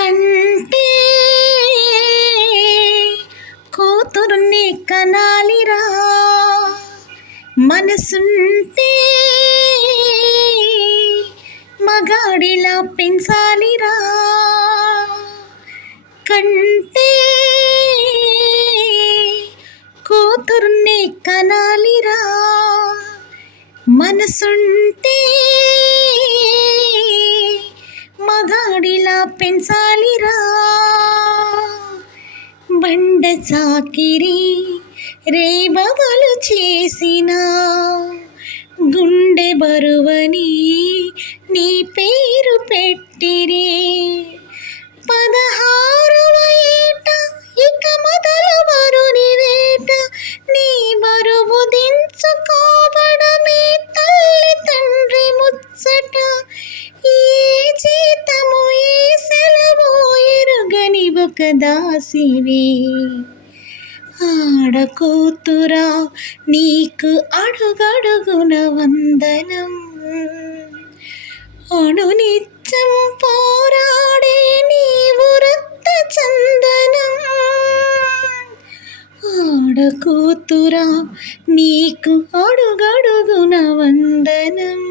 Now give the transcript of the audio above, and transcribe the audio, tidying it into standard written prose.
కంటే కూతుర్ని కనాలిరా, మనసుంటే మగాడిలా పెంచాలిరా. కంటే కూతుర్ని కనాలిరా, మనసుంటే మగాడిలా పెంచాలిరా. బండ చాకిరి రేబగలు చేసిన గుండె బరువని నీ పేరు పెట్టిరే. 16వ ఏట ఇక మొదలు వరుని వేట, నీ బరువు దించుకోవడమే తల్లి తండ్రి ముచ్చట. ఏ జీతము ఏ సెలవు ఎరుగని ఒక దాసివే, ఆడకూతురా నీకు అడుగడుగున వందనం. అణునిత్యం పోరాడే నీవు రక్త చందనం. ఆడకూతురా నీకు అడుగడుగున వందనం.